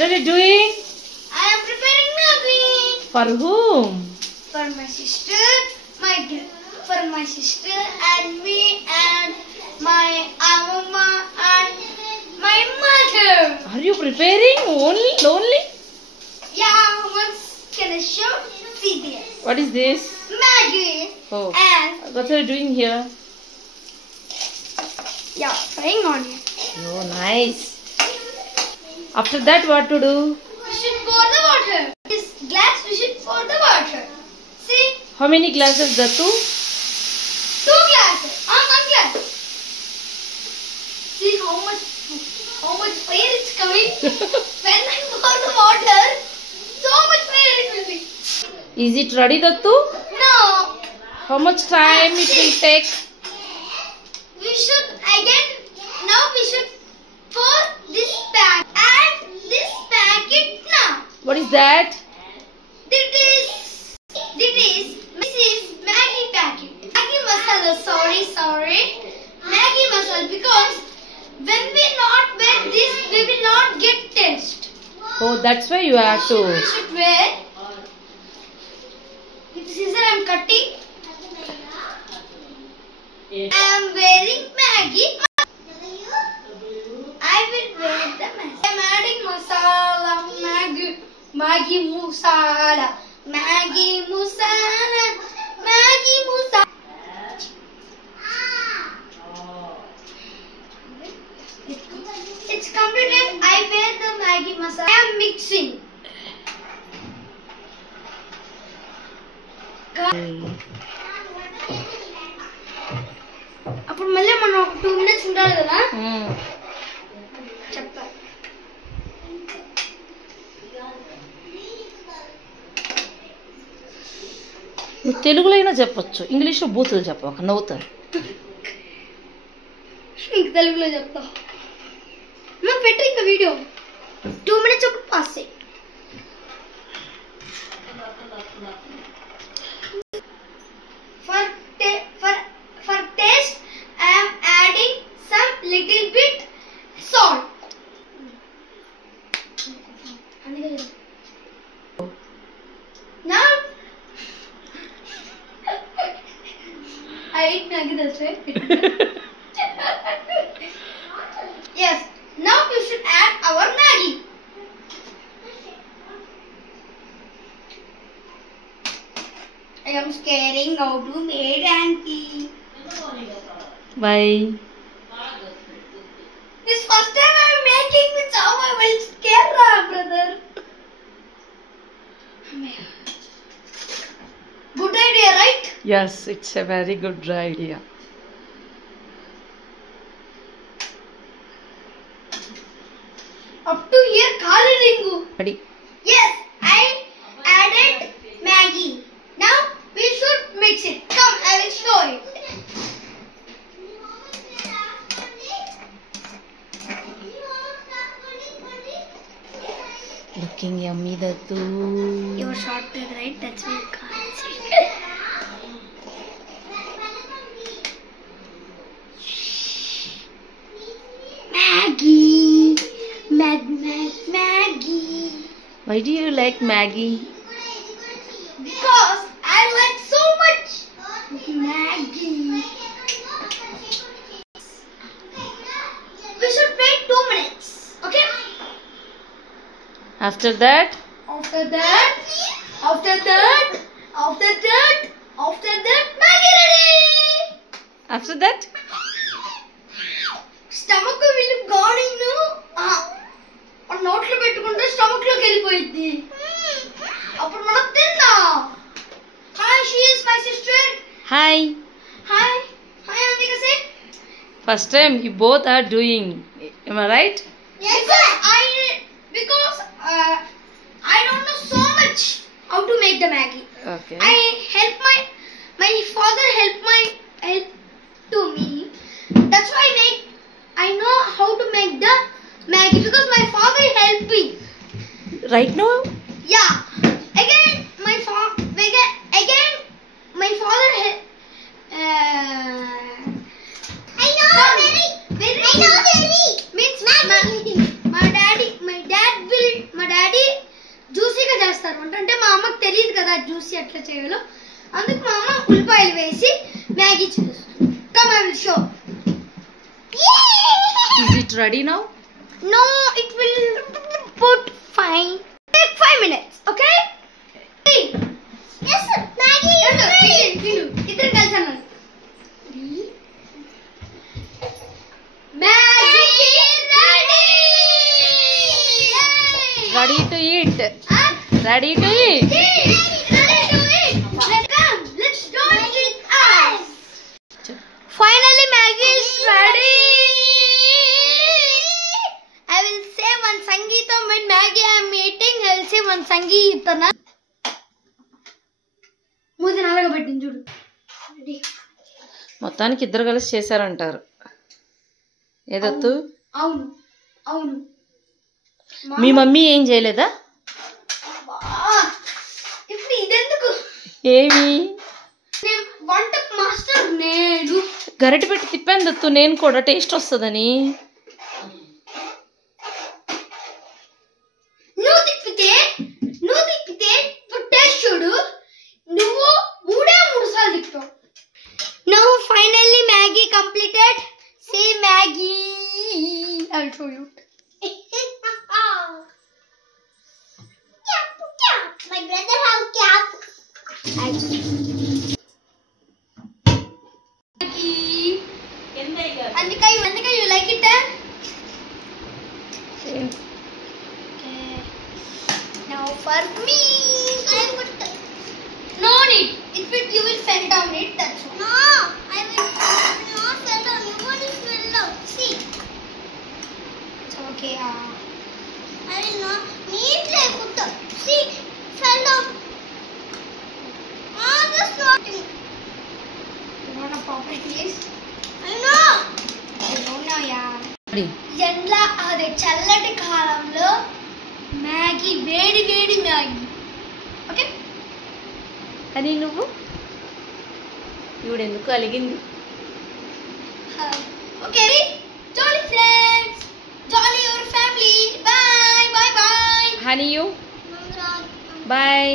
What are you doing? I am preparing Maggi. For whom? For my sister, for my sister and me and my mama and my mother. Are you preparing only? Yeah, once can I show? See there. What is this? Maggi. Oh. And What are you doing here? yeah, frying on it. Oh, nice. After that, what to do? We should pour the water. This glass we should pour the water. See? How many glasses, Dattu? 2 glasses. One glass. See how much fire is coming? When I pour the water, so much fire it will be. Is it ready, Dattu? No. How much time it will take? We should pour this pack and this packet now. What is that? This is Maggi packet. Maggi masala, sorry. Maggi masala, because when we not wear this, we will not get taste. Oh, that's why you have We to. should wear. With scissor I am cutting. I am wearing Maggi. I will wear the masala. I am adding masala, Maggi musala. It's completed. I wear the Maggi masala. I am mixing. అప్పుడు మళ్ళీ మనం 2 minutes ఉండాలి కదా చెప్పాలి. నువ్వు తెలుగులో అయినా చెప్పొచ్చు, ఇంగ్లీష్లో బూతులు చెప్పక నవ్వుతారు. నీకు తెలుగులో చెప్తా. నువ్వు పెట్టు ఇంకా వీడియో 2 minutes ఒక పాస్ చేయి. For taste, I am adding some little bit salt. Now I ate Maggi this way. Yes. Now we should add our Maggi. I am scaring how to make auntie. Bye. This first time I am making with how I will scare her, brother. Good idea, right? Yes, it's a very good idea. Up to here, Kaliringu. Ready? Yes, I added Maggi. Now we should mix it. Come, I will show it. Looking yummy, Dattu. You were short, right? That's why you can't see. Maggi. Maggi. Why do you like Maggi? Because I like so much Maggi. We should wait 2 minutes. Okay? After that? After that, Maggi ready. After that? Stomach will gone in. నోట్లో పెట్టుకుంటే stomach లోకి వెళ్ళిపోయింది. అప్పుడు మనం తిందాం. Hi, she is my sister. Hi. Anvika, say. First time you both are doing. Am I right? Yes, because I don't know so much how to make the Maggi. Okay. I help my father help to me. That's why I know how to make the Maggi because my father helped me. Right now? Yeah. Again, my father I know very means my dad will ఎట్లా చేయాలో. అందుకు మా అమ్మ ఉల్లిపాయలు వేసి Maggi చేస్తుంది. Come I will show. Is it ready now? No, it will put fine. Take 5 minutes, okay? Yes, sir. Maggie is ready. Idhar kalsi annadu. Maggie is ready. Ready to eat. Ready to eat. Ready to eat. Let's do it with us. Finally, Maggie is ready. I will say one Sangeetam when Maggie I am eating. I will say one Sangeetana. మూతి నల్లగా పెట్టింది చూడు. Ready. మొత్తానికి ఇద్దరు కలిసి చేశారంటారు. ఏదత్తు? అవును అవును. మీ mummy ఏం చేయలేదా? ఇప్పుడు ఇదెందుకు? ఏమి? వంట మాస్టర్ నేను. గరిటె పెట్టి తిప్పాను దత్తు, నేను కూడా టేస్ట్ వస్తుందని. నువ్వు తిప్పితే ఇప్పుడు టేస్ట్ చూడు. నువ్వు 3 సార్లు తిప్పావు. Now finally Maggie completed. Say Maggie. I'll show you. My brother have cap. Maggie. Andika, you like it? Same. Okay. Now for me. I put. No need. You will fell down it. That's all. No, I will not fell down. You will fell down. See. It's okay. I will not. Neatly put. See, fell down. Just nothing. You want a pop it, please? I know. I don't know, yeah. ఎండ్ల అదే చల్లటి కాలంలో Maggi వేడి Maggi. Okay అని నువ్వు ఇవిడెందుకు అలిగింది? Okay jolly friends, jolly your family. Bye bye bye. Honey you bye.